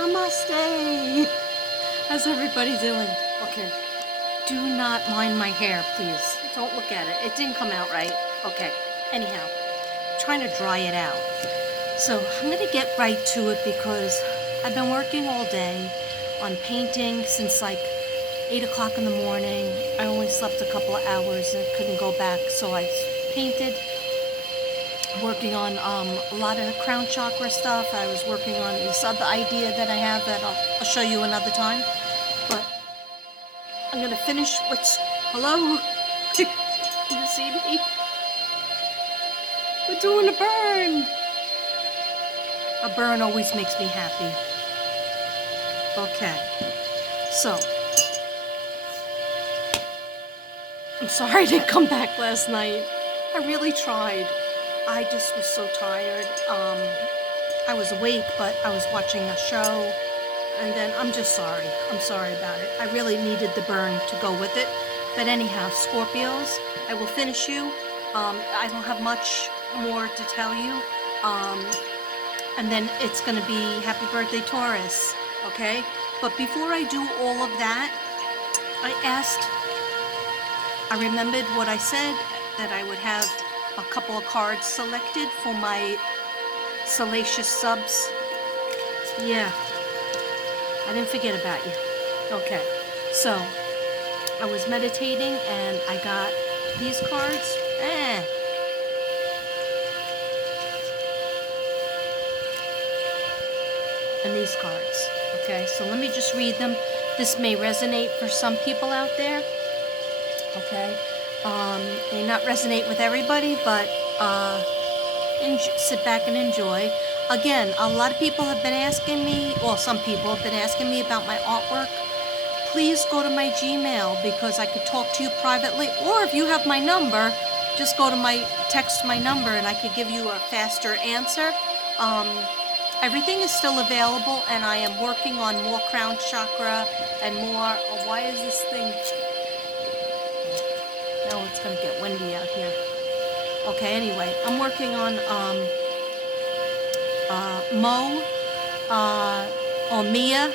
Namaste. How's everybody doing? Okay. Do not mind my hair, please. Don't look at it. It didn't come out right. Okay. Anyhow, I'm trying to dry it out. So I'm going to get right to it because I've been working all day on painting since like 8 o'clock in the morning. I only slept a couple of hours and couldn't go back, so I painted. Working on a lot of crown chakra stuff. I was working on this other idea that I have that I'll show you another time. But I'm going to finish what's... Hello? You see me? We're doing a burn. A burn always makes me happy. Okay. So. I'm sorry I didn't come back last night. I really tried. I just was so tired. I was awake, but I was watching a show, and then I'm just sorry. I'm sorry about it. I really needed the burn to go with it. But anyhow, Scorpios, I will finish you. I don't have much more to tell you. And then it's going to be Happy Birthday, Taurus, okay? But before I do all of that, I remembered what I said, that I would have a couple of cards selected for my salacious subs. Yeah, I didn't forget about you. Okay, so I was meditating and I got these cards. And these cards. Okay, so let me just read them. This may resonate for some people out there. Okay, may not resonate with everybody, but sit back and enjoy. Again, a lot of people have been asking me, well, some people have been asking me about my artwork. Please go to my Gmail because I could talk to you privately, or if you have my number, just go to text my number and I could give you a faster answer. Everything is still available, and I am working on more crown chakra and more. Why is this thing? No, it's gonna get windy out here. Okay, anyway, I'm working on Mo or Mia.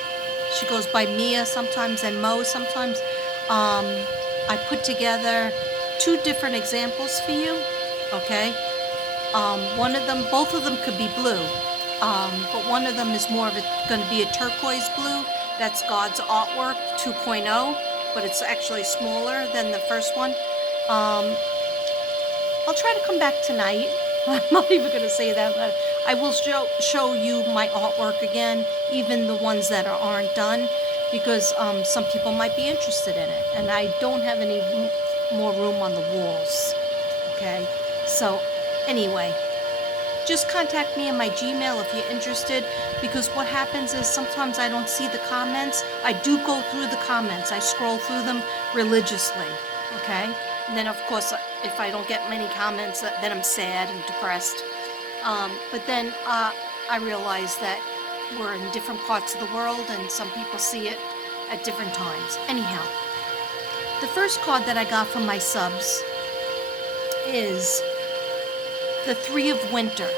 She goes by Mia sometimes and Mo sometimes. I put together 2 different examples for you. Okay, both of them could be blue, but one of them is more of going to be a turquoise blue. That's God's artwork 2.0, but it's actually smaller than the first one. I'll try to come back tonight. I'm not even going to say that, but I will show you my artwork again, even the ones that aren't done, because some people might be interested in it, and I don't have any more room on the walls. Okay, so anyway, just contact me in my Gmail if you're interested, because what happens is sometimes I don't see the comments. I do go through the comments. I scroll through them religiously, okay? And then, of course, if I don't get many comments, then I'm sad and depressed. But then I realize that we're in different parts of the world, and some people see it at different times. Anyhow, the first card that I got from my subs is the 3 of Winter.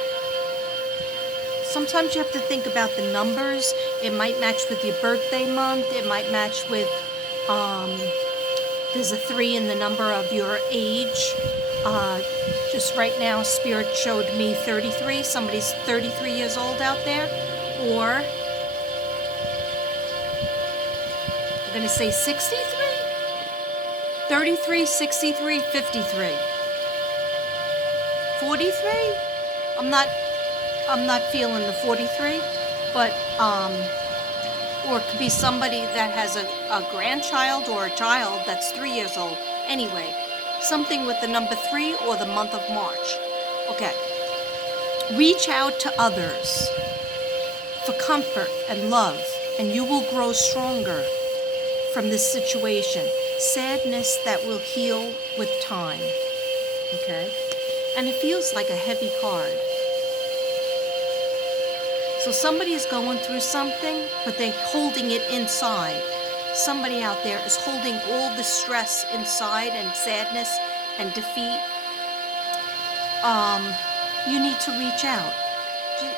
Sometimes you have to think about the numbers. It might match with your birthday month. It might match with... there's a 3 in the number of your age. Just right now, Spirit showed me 33. Somebody's 33 years old out there. Or, I'm going to say 63? 33, 63, 53. 43? I'm not feeling the 43, but, or it could be somebody that has a grandchild or a child that's 3 years old. Anyway, something with the number 3 or the month of March. Okay. Reach out to others for comfort and love, and you will grow stronger from this situation. Sadness that will heal with time. Okay? And it feels like a heavy card. So somebody is going through something, but they're holding it inside. Somebody out there is holding all the stress inside and sadness and defeat. You need to reach out.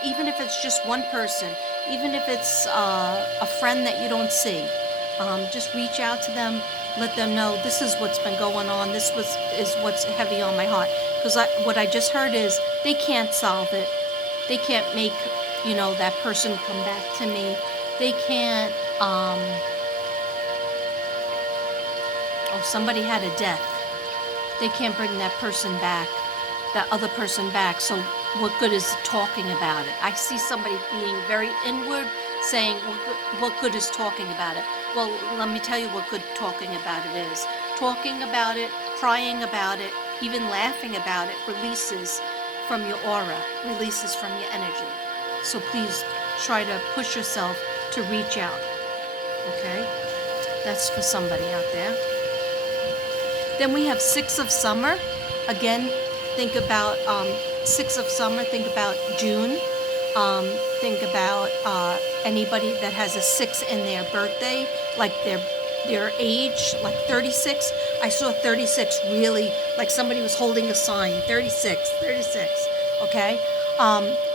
even if it's just one person, even if it's a friend that you don't see, just reach out to them, let them know this is what's been going on, is what's heavy on my heart. Because what I just heard is they can't solve it. They can't make, that person come back to me. They can't, somebody had a death. They can't bring that person back, that other person back. So what good is talking about it? I see somebody being very inward, saying, what good is talking about it? Well, let me tell you what good talking about it is. Talking about it, crying about it, even laughing about it releases from your aura, releases from your energy. So please try to push yourself to reach out, okay? That's for somebody out there. Then we have 6 of summer. Again, think about 6 of summer, think about June. Think about anybody that has a 6 in their birthday, like their age, like 36. I saw 36 really, like somebody was holding a sign, 36, okay?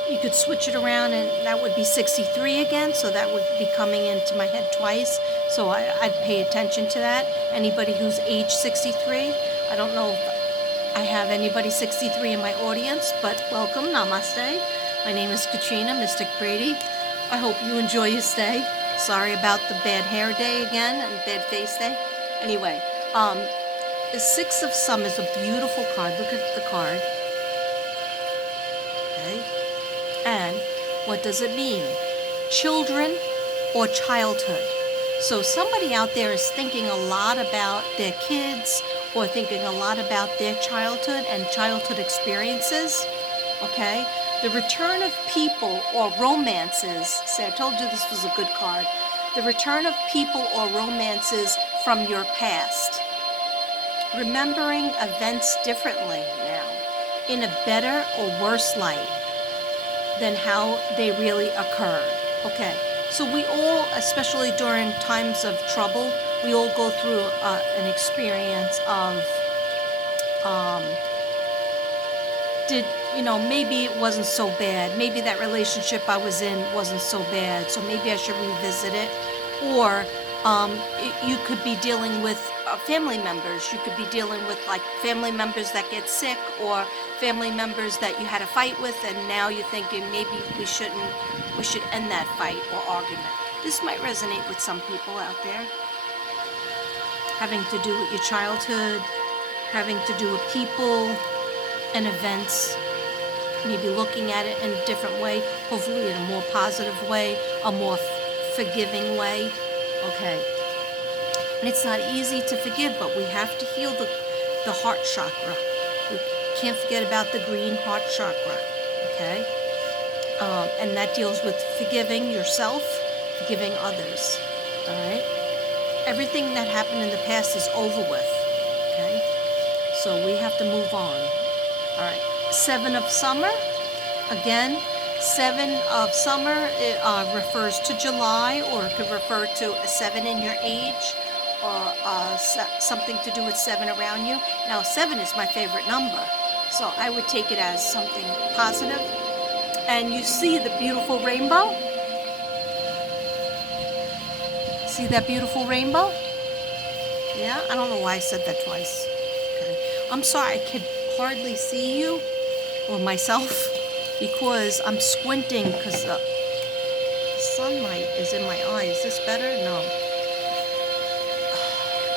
You could switch it around and that would be 63 again, so that would be coming into my head twice. So I'd pay attention to that. Anybody who's age 63, I don't know if I have anybody 63 in my audience, but welcome, namaste. My name is Katrina, Mystic Brady. I hope you enjoy your stay. Sorry about the bad hair day again and bad face day. Anyway, the 6 of Summer is a beautiful card. Look at the card. Okay. And what does it mean? Children or childhood. So somebody out there is thinking a lot about their kids or thinking a lot about their childhood and childhood experiences. Okay? The return of people or romances. See, I told you this was a good card. The return of people or romances from your past. Remembering events differently now, in a better or worse light than how they really occurred. Okay, so we all, especially during times of trouble, we all go through an experience of, maybe it wasn't so bad. Maybe that relationship I was in wasn't so bad, so maybe I should revisit it. Or you could be dealing with family members. You could be dealing with like family members that get sick, or family members that you had a fight with, and now you're thinking maybe we should end that fight or argument. This might resonate with some people out there. Having to do with your childhood, having to do with people and events, maybe looking at it in a different way, hopefully in a more positive way, a more forgiving way. Okay. And it's not easy to forgive, but we have to heal the heart chakra. We can't forget about the green heart chakra. Okay? And that deals with forgiving yourself, forgiving others. All right? Everything that happened in the past is over with. Okay? So we have to move on. All right. 7 of summer. Again, 7 of summer refers to July, or it could refer to a 7 in your age, or something to do with 7 around you. Now, 7 is my favorite number, so I would take it as something positive. And you see the beautiful rainbow? See that beautiful rainbow? Yeah, I don't know why I said that twice. Okay. I'm sorry, I could hardly see you or myself because I'm squinting because the sunlight is in my eye. Is this better? No.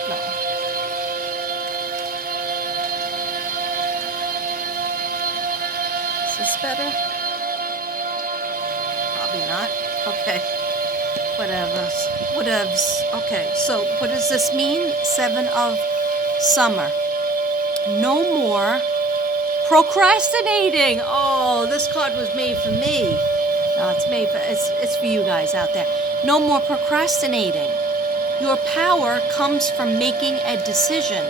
No. Is this better? Probably not. Okay. Whatevs. Okay, so what does this mean? 7 of summer. No more procrastinating. Oh, this card was made for me. No, it's for you guys out there. No more procrastinating. Your power comes from making a decision.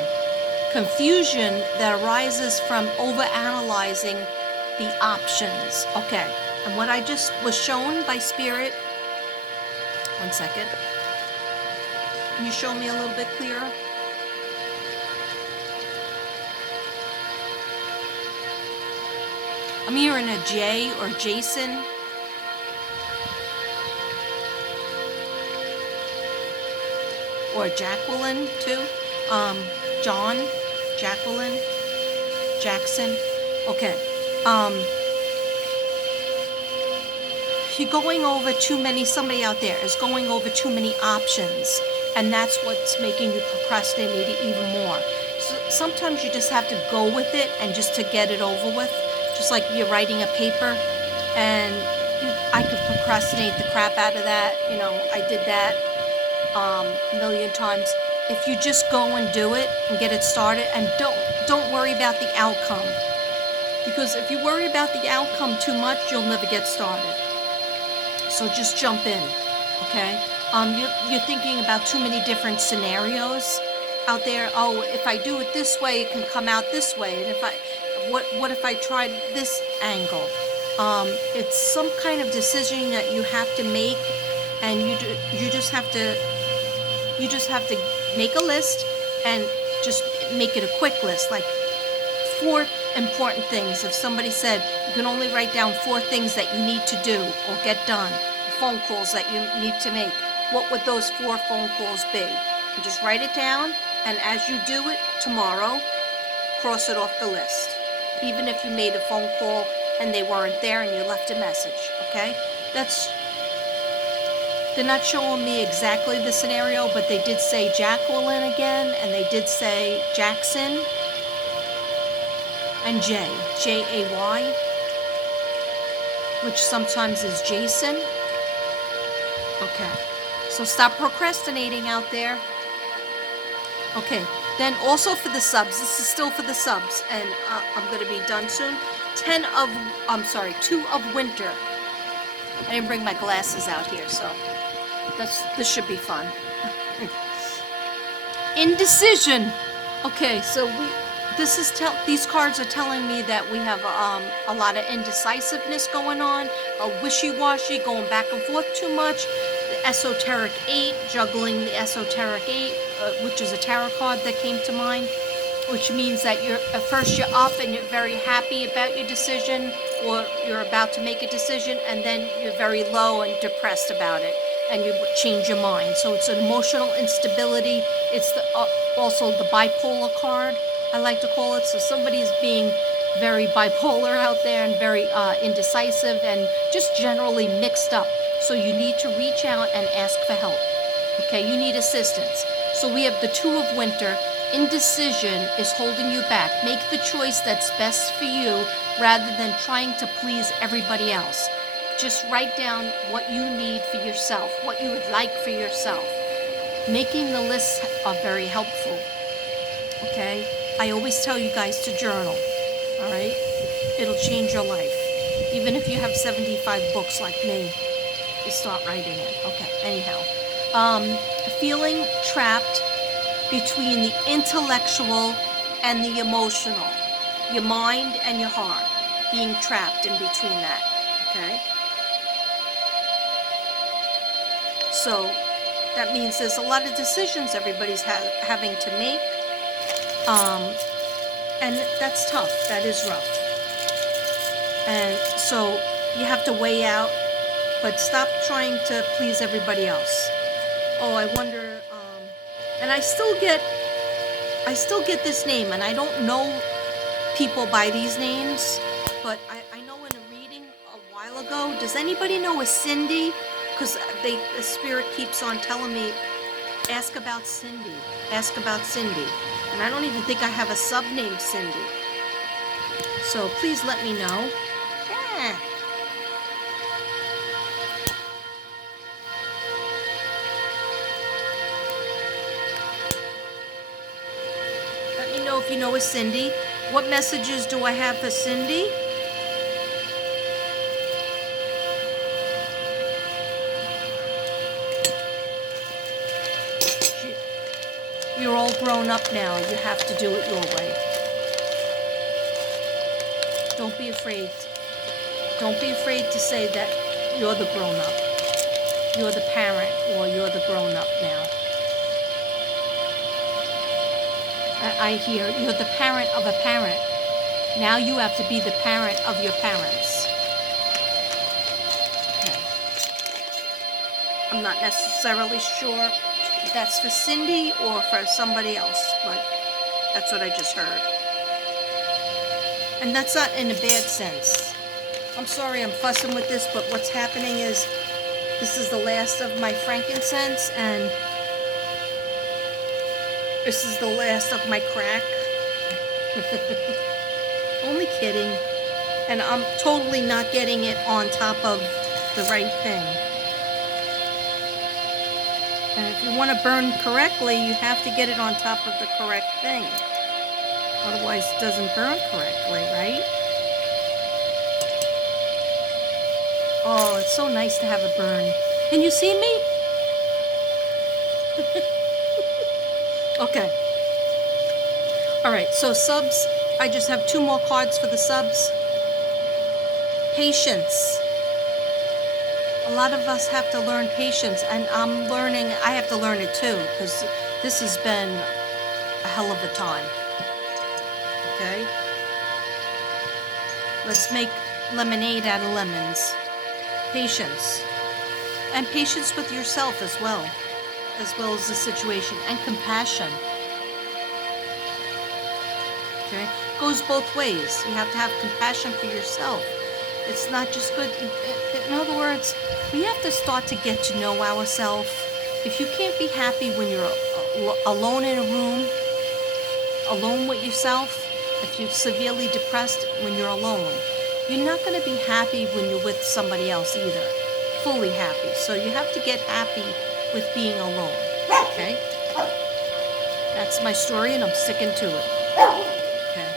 Confusion that arises from overanalyzing the options. Okay, and what I just was shown by Spirit. One second. Can you show me a little bit clearer? I'm hearing a J or Jason. or Jacqueline too. John, Jacqueline, Jackson. Okay. You're going over too many, somebody out there is going over too many options, and that's what's making you procrastinate even more. So sometimes you just have to go with it and just to get it over with. Just like you're writing a paper, and I could procrastinate the crap out of that. I did that a million times. If you just go and do it and get it started, and don't worry about the outcome, because if you worry about the outcome too much, you'll never get started. So just jump in, okay? You're thinking about too many different scenarios out there. Oh, if I do it this way, it can come out this way. And what if I tried this angle? It's some kind of decision that you have to make, and you just have to make a list and just make it a quick list, like 4 important things. If somebody said you can only write down 4 things that you need to do or get done, phone calls that you need to make, what would those 4 phone calls be? You just write it down, and as you do it tomorrow, cross it off the list. Even if you made a phone call and they weren't there and you left a message, okay? They're not showing me exactly the scenario, but they did say Jacqueline again, and they did say Jackson and Jay, which sometimes is Jason. Okay, so stop procrastinating out there. Okay, then also for the subs, this is still for the subs, and I'm going to be done soon. 2 of winter. I didn't bring my glasses out here, so this should be fun. Indecision. Okay, so these cards are telling me that we have a lot of indecisiveness going on, a wishy-washy, going back and forth too much. The esoteric 8, juggling the esoteric 8, which is a tarot card that came to mind, which means that at first you're up and you're very happy about your decision, or you're about to make a decision, and then you're very low and depressed about it, and you change your mind. So it's an emotional instability. It's also the bipolar card, I like to call it. So somebody's being very bipolar out there and very indecisive and just generally mixed up. So you need to reach out and ask for help. Okay, you need assistance. So we have the 2 of winter. Indecision is holding you back. Make the choice that's best for you rather than trying to please everybody else. Just write down what you need for yourself, what you would like for yourself. Making the lists are very helpful. Okay? I always tell you guys to journal. All right? It'll change your life. Even if you have 75 books like me, you start writing it. Okay, anyhow. Feeling trapped between the intellectual and the emotional. Your mind and your heart. Being trapped in between that. Okay? So that means there's a lot of decisions everybody's having to make. And that's tough. That is rough. And so you have to weigh out, but stop trying to please everybody else. Oh, I wonder, and I still get this name, and I don't know people by these names, but I know in a reading a while ago, does anybody know a Cindy? Because the spirit keeps on telling me, ask about Cindy, and I don't even think I have a sub named Cindy. So please let me know. Yeah. Let me know if you know a Cindy. What messages do I have for Cindy? You're all grown up now. You have to do it your way. Don't be afraid. Don't be afraid to say that you're the grown-up. You're the parent, or you're the grown-up now. I hear you're the parent of a parent. Now you have to be the parent of your parents. Okay. I'm not necessarily sure If that's for Cindy or for somebody else, but that's what I just heard. And that's not in a bad sense. I'm sorry I'm fussing with this, but what's happening is this is the last of my frankincense, and this is the last of my crack. Only kidding. And I'm totally not getting it on top of the right thing. And if you want to burn correctly, you have to get it on top of the correct thing. Otherwise, it doesn't burn correctly, right? Oh, it's so nice to have a burn. Can you see me? Okay. All right, so subs, I just have 2 more cards for the subs. Patience. A lot of us have to learn patience, and I'm learning, I have to learn it too, because this has been a hell of a time. Okay? Let's make lemonade out of lemons. Patience. And patience with yourself as well as the situation, and compassion. Okay? Goes both ways. You have to have compassion for yourself. It's not just good. In other words, we have to start to get to know ourselves. If you can't be happy when you're alone in a room, alone with yourself, if you're severely depressed when you're alone, you're not going to be happy when you're with somebody else either. Fully happy. So you have to get happy with being alone. Okay? That's my story, and I'm sticking to it. Okay.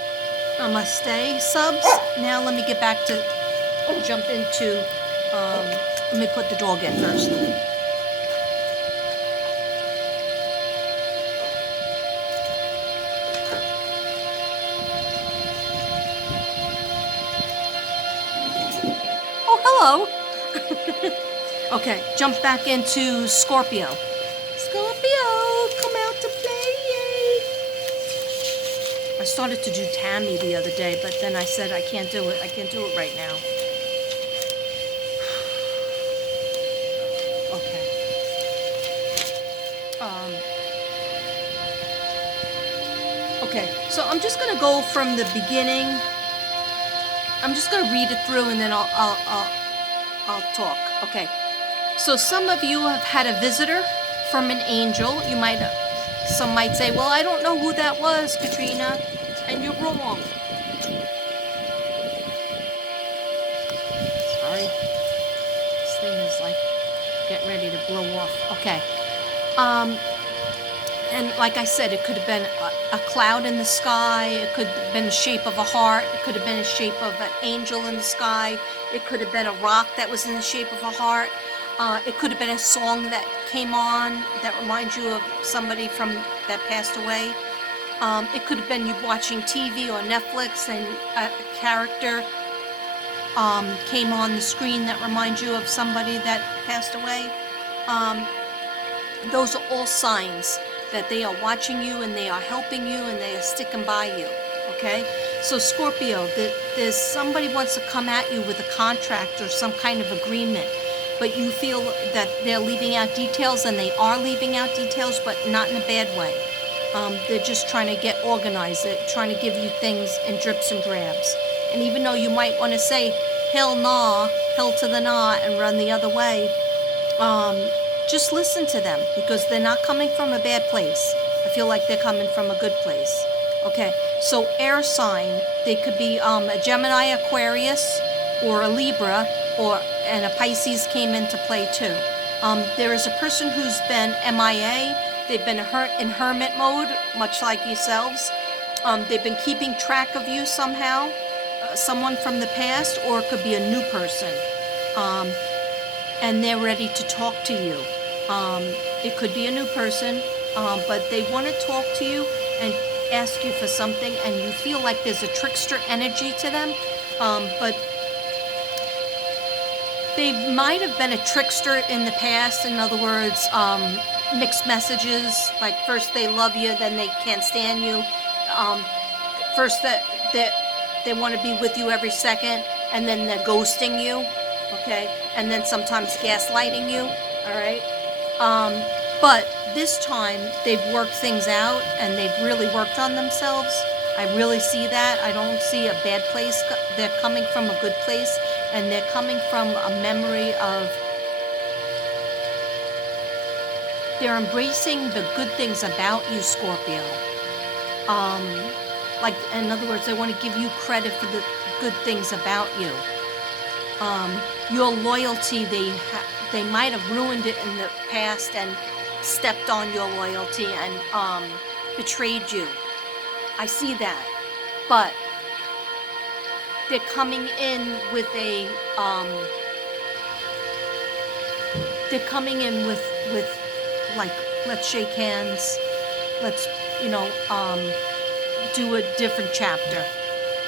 Namaste, subs. Now let me get back to jump into, let me put the dog in first. Oh, hello. Okay, jump back into Scorpio. Scorpio, come out to play, yay. I started to do Tammy the other day, but then I said I can't do it. I can't do it right now. Okay. Okay, so I'm just gonna go from the beginning. I'm just gonna read it through, and then I'll talk. Okay. So some of you have had a visitor from an angel. Some might say, well, I don't know who that was, Katrina, and you're wrong. Sorry. This thing is like getting ready to blow off. Okay. And like I said, it could have been a cloud in the sky. It could have been the shape of a heart. It could have been the shape of an angel in the sky. It could have been a rock that was in the shape of a heart. It could have been a song that came on that reminds you of somebody that passed away. It could have been you watching TV or Netflix, and a character came on the screen that reminds you of somebody that passed away. Those are all signs that they are watching you, and they are helping you, and they are sticking by you. Okay? So Scorpio, there's somebody wants to come at you with a contract or some kind of agreement, but you feel that they're leaving out details, and they are leaving out details, but not in a bad way. They're just trying to get organized. They're trying to give you things in drips and drabs. And even though you might want to say, hell nah, hell to the nah, and run the other way, just listen to them, because they're not coming from a bad place. I feel like they're coming from a good place. Okay, so air sign, they could be a Gemini, Aquarius, or a Libra, and a Pisces came into play too. There is a person who's been MIA. They've been in hermit mode, much like yourselves. They've been keeping track of you somehow, someone from the past, or it could be a new person. And they're ready to talk to you. It could be a new person, but they want to talk to you and ask you for something, and you feel like there's a trickster energy to them, but they might have been a trickster in the past. In other words, mixed messages, like first they love you, then they can't stand you. First that they want to be with you every second, and then they're ghosting you, okay? And then sometimes gaslighting you, all right? But this time, they've worked things out, and they've really worked on themselves. I really see that. I don't see a bad place. They're coming from a good place, and they're coming from a memory of, they're embracing the good things about you, Scorpio. Like, in other words, they want to give you credit for the good things about you. Your loyalty, they might have ruined it in the past and stepped on your loyalty and betrayed you. I see that. But they're coming in with a like, let's shake hands, let's, do a different chapter.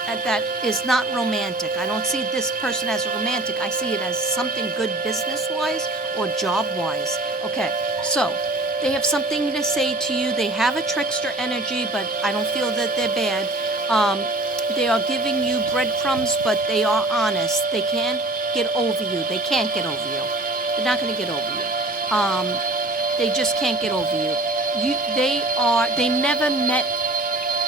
And that is not romantic. I don't see this person as romantic. I see it as something good business-wise or job-wise. Okay, so they have something to say to you. They have a trickster energy, but I don't feel that they're bad. They are giving you breadcrumbs, but they are honest. They can't get over you. They can't get over you. They're not going to get over you. They just can't get over you. They never met,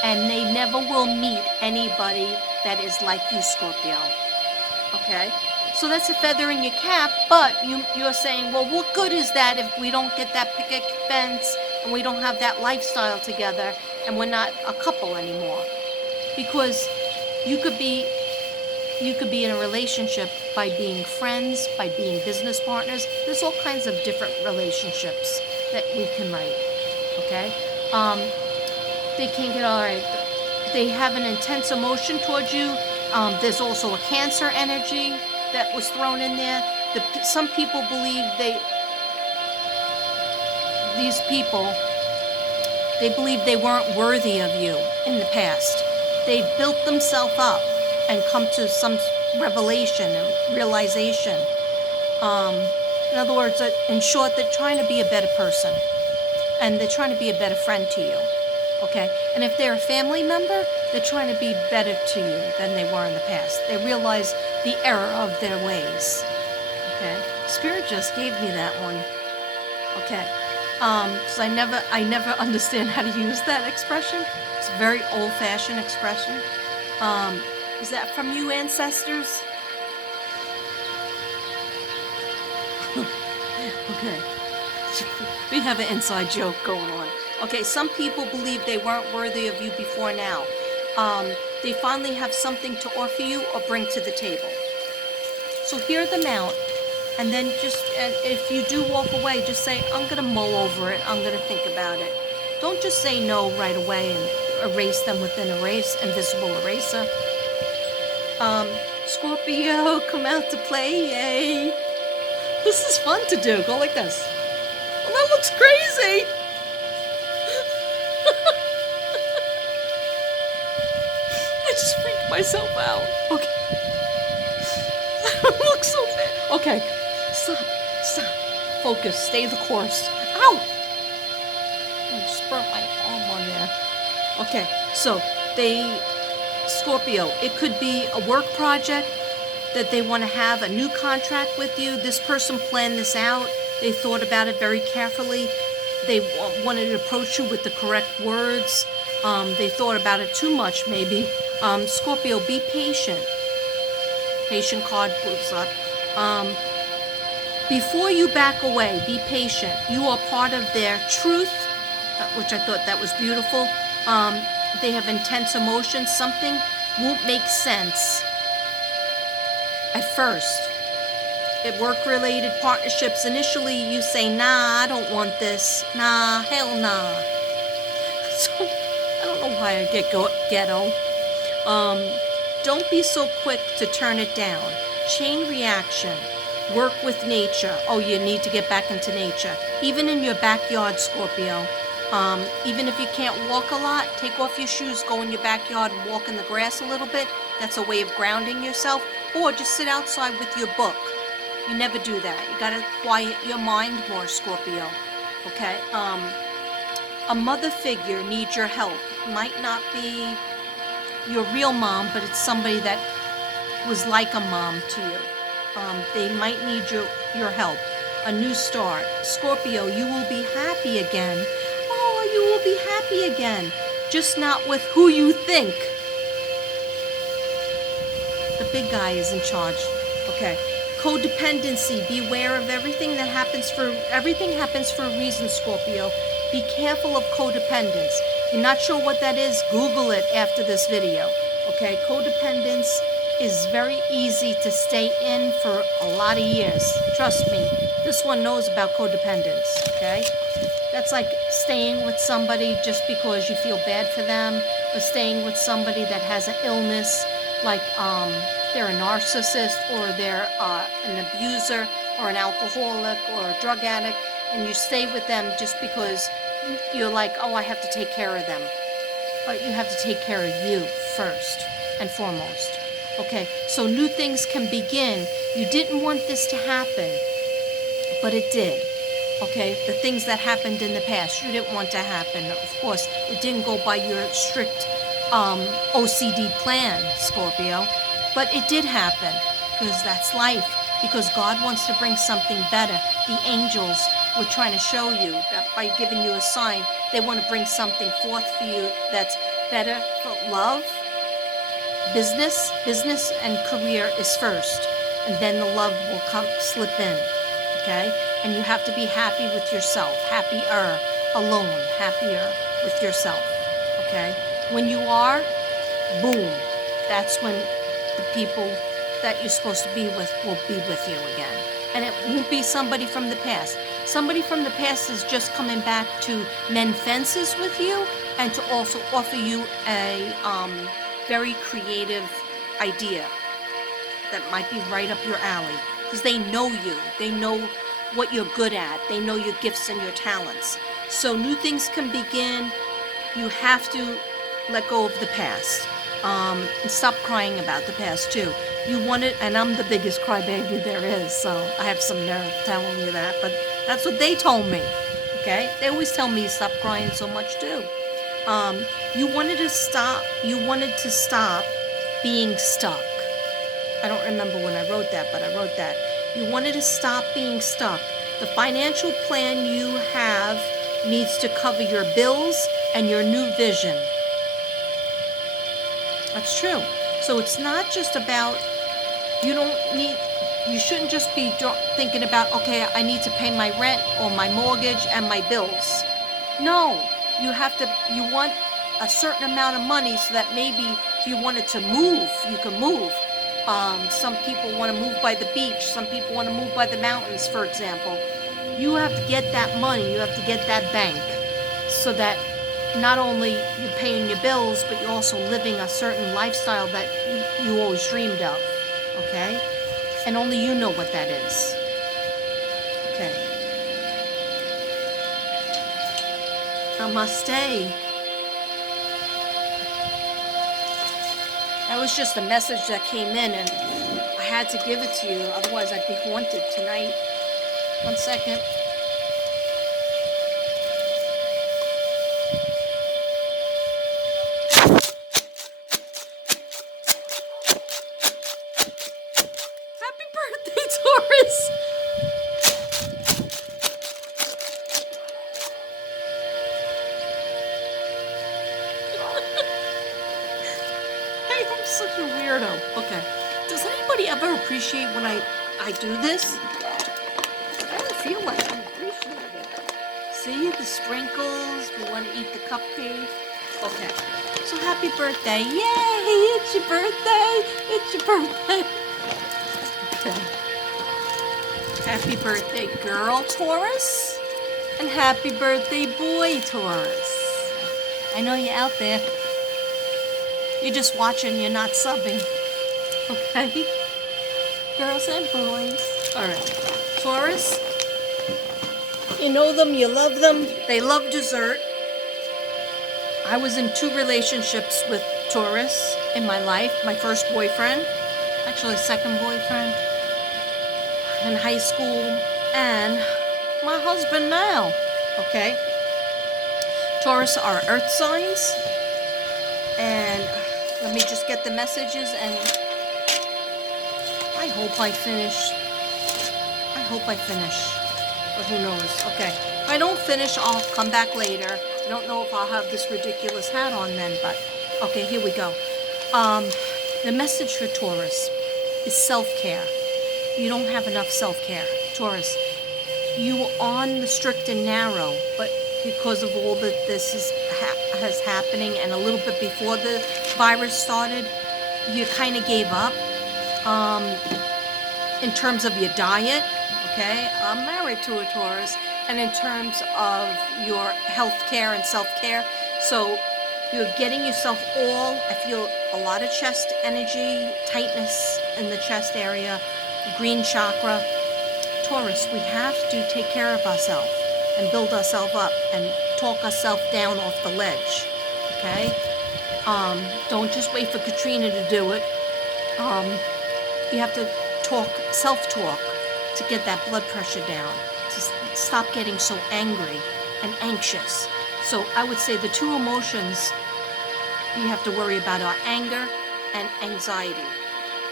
and they never will meet anybody that is like you, Scorpio. Okay? So that's a feather in your cap, but you're saying, well, what good is that if we don't get that picket fence and we don't have that lifestyle together and we're not a couple anymore? Because you could be in a relationship by being friends, by being business partners. There's all kinds of different relationships that we can write. Okay? They can't get all right. They have an intense emotion towards you. There's also a Cancer energy that was thrown in there. Some people believe these people believe they weren't worthy of you in the past. They've built themselves up and come to some revelation and realization. In other words, in short, they're trying to be a better person, and they're trying to be a better friend to you. Okay? And if they're a family member, they're trying to be better to you than they were in the past. They realize the error of their ways. Okay? Spirit just gave me that one. Okay. Because I never understand how to use that expression. It's a very old-fashioned expression. Is that from you, ancestors? Okay. We have an inside joke going on. Okay, some people believe they weren't worthy of you before now. They finally have something to offer you or bring to the table. So hear them out, and then if you do walk away, just say, I'm going to mull over it, I'm going to think about it. Don't just say no right away and erase them with an invisible eraser. Scorpio, come out to play, yay. This is fun to do. Go like this. Well, that looks crazy. I just freaked myself out. Okay. That looks so bad. Okay. Stop. Focus. Stay the course. Ow! I just burnt my arm on there. Okay. So, Scorpio, it could be a work project that they want to have a new contract with you. This person planned this out. They thought about it very carefully. They wanted to approach you with the correct words. They thought about it too much, maybe. Scorpio, be patient. Patient card moves up. Before you back away, be patient. You are part of their truth, which I thought that was beautiful. They have intense emotions. Something won't make sense at first. At work-related partnerships, initially you say, nah, I don't want this. Nah, hell nah. So, I don't know why I get ghetto. Don't be so quick to turn it down. Chain reaction. Work with nature. Oh, you need to get back into nature. Even in your backyard, Scorpio. Even if you can't walk a lot, take off your shoes, go in your backyard and walk in the grass a little bit. That's a way of grounding yourself. Or just sit outside with your book. You never do that. You gotta quiet your mind more, Scorpio. Okay? A mother figure needs your help. Might not be your real mom, but it's somebody that was like a mom to you. They might need your help. a new start. Scorpio, you will be happy again. Oh, you will be happy again. Just not with who you think. The big guy is in charge. Okay. Codependency. Beware of everything happens for a reason, Scorpio. Be careful of codependence. You're not sure what that is? Google it after this video. Okay, codependence is very easy to stay in for a lot of years. Trust me, this one knows about codependence, okay? That's like staying with somebody just because you feel bad for them, or staying with somebody that has an illness, like they're a narcissist, or they're an abuser, or an alcoholic, or a drug addict, and you stay with them just because you're like, oh, I have to take care of them. But you have to take care of you first and foremost. Okay, so new things can begin. You didn't want this to happen, but it did. Okay, the things that happened in the past, you didn't want to happen. Of course, it didn't go by your strict OCD plan, Scorpio, but it did happen because that's life. Because God wants to bring something better. The angels were trying to show you that by giving you a sign, they want to bring something forth for you that's better for love. Business and career is first, and then the love will slip in, okay? And you have to be happy with yourself, happier alone, happier with yourself, okay? When you are, boom, that's when the people that you're supposed to be with will be with you again. And it won't be somebody from the past. Somebody from the past is just coming back to mend fences with you and to also offer you a very creative idea that might be right up your alley. Because they know you. They know what you're good at. They know your gifts and your talents. So new things can begin. You have to let go of the past. And stop crying about the past too. You want it, and I'm the biggest crybaby there is, so I have some nerve telling you that, but that's what they told me, okay? They always tell me stop crying so much too. You wanted to stop being stuck. I don't remember when I wrote that, but I wrote that. You wanted to stop being stuck. The financial plan you have needs to cover your bills and your new vision. That's true. So it's not just about, you shouldn't just be thinking about, okay, I need to pay my rent or my mortgage and my bills. No, you want a certain amount of money so that maybe if you wanted to move, you can move. Some people want to move by the beach. Some people want to move by the mountains, for example. You have to get that money. You have to get that bank so that not only you're paying your bills, but you're also living a certain lifestyle that you always dreamed of, okay? And only you know what that is. Okay. Namaste. That was just a message that came in, and I had to give it to you, otherwise I'd be haunted tonight. 1 second. Taurus. I'm such a weirdo. Okay. Does anybody ever appreciate when I do this? I don't feel like I appreciate it. See the sprinkles? We want to eat the cupcake. Okay. So happy birthday. Yay! It's your birthday. It's your birthday. Okay. Happy birthday, girl, Taurus. And happy birthday, boy, Taurus. I know you're out there. You're just watching, you're not subbing. Okay? Girls and boys. Alright. Taurus, you know them, you love them. They love dessert. I was in 2 relationships with Taurus in my life. My first boyfriend, actually second boyfriend, in high school, and my husband now. Okay? Taurus are earth signs. And let me just get the messages, and I hope I finish. But who knows? Okay. If I don't finish, I'll come back later. I don't know if I'll have this ridiculous hat on then, but okay, here we go. The message for Taurus is self-care. You don't have enough self-care, Taurus. You are on the strict and narrow, but because of all that this has happening, and a little bit before the virus started, you kind of gave up. In terms of your diet, okay, I'm married to a Taurus, and in terms of your health care and self-care, so you're getting yourself I feel a lot of chest energy, tightness in the chest area, green chakra. Taurus, we have to take care of ourselves and build ourselves up and talk ourselves down off the ledge, okay? Don't just wait for Katrina to do it. You have to self-talk to get that blood pressure down, to stop getting so angry and anxious. So I would say the two emotions you have to worry about are anger and anxiety.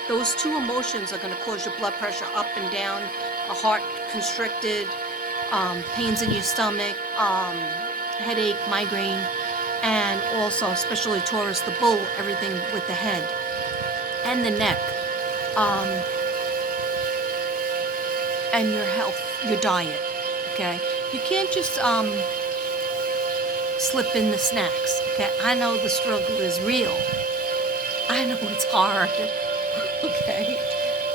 Those two emotions are going to cause your blood pressure up and down, a heart constricted, pains in your stomach, headache, migraine, and also, especially Taurus, the bull, everything with the head and the neck, and your health, your diet, okay? You can't just slip in the snacks, okay? I know the struggle is real. I know it's hard, okay?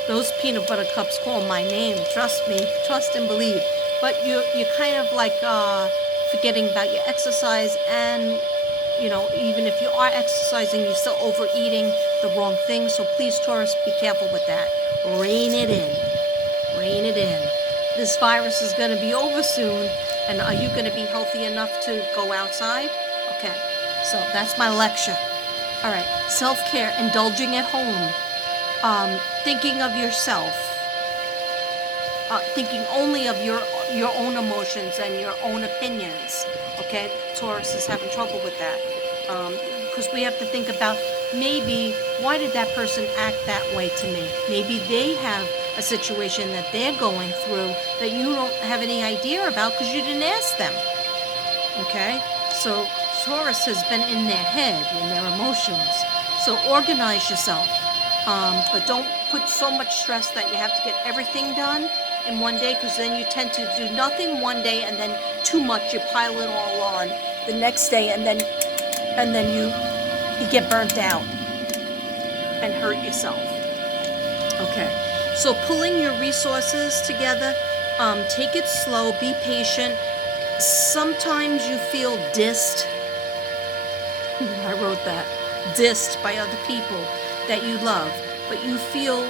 Those peanut butter cups call my name, trust me, trust and believe. But you're kind of like forgetting about your exercise, and even if you are exercising, you're still overeating the wrong thing. So please, Taurus, be careful with that. Rein it in. Rein it in. This virus is going to be over soon, and are you going to be healthy enough to go outside? Okay, so that's my lecture. All right, self-care, indulging at home, thinking of yourself, thinking only of your own emotions and your own opinions. Okay, Taurus is having trouble with that, because we have to think about, maybe, why did that person act that way to me? Maybe they have a situation that they're going through that you don't have any idea about because you didn't ask them. Okay, so Taurus has been in their head, in their emotions. So organize yourself, but don't put so much stress that you have to get everything done in one day, because then you tend to do nothing one day, and then too much, you pile it all on the next day, and then you get burnt out and hurt yourself. Okay, so pulling your resources together, take it slow, be patient. Sometimes you feel dissed. I wrote that. Dissed by other people that you love, but you feel